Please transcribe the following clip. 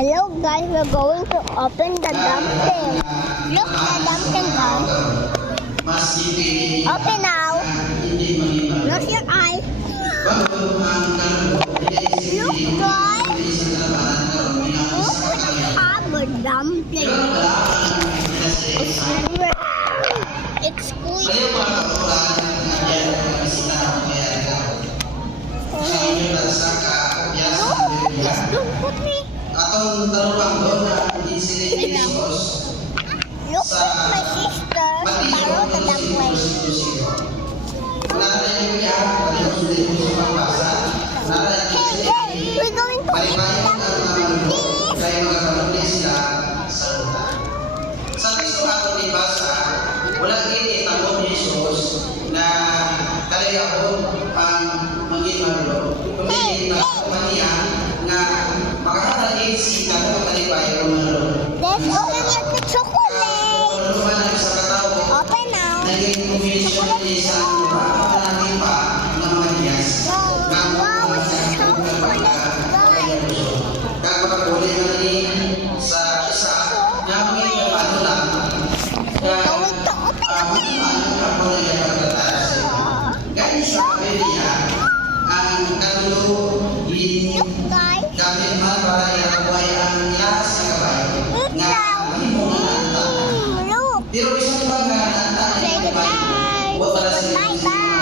Hello guys, we're going to open the dumpling. Look, the dumpling guys. Open now. Close your eyes. Look guys. Look, we have a dumpling. It's squishy. Please don't put me. Look at my sister. Borrow the dumpling. Hey, we're going to eat dumpling. Please. Sa texto ato ni basa, wala gini tangod ni Jesus na kalayaon ang maging malulo. Kundi na kumaniya na makakatagin si kato kalibayo ng malulo. Let's open it with chocolate. Maluman ang sa katao, Open now. naging komisyon ni sa panalangin pa ng Marias. Wow, it's chocolate guys. Kapag uli na rin sa isa, namin yung ano lang, na Going to open it. Guys, sabi niya, ang kalulo Look guys. gamit man para iabuhay ang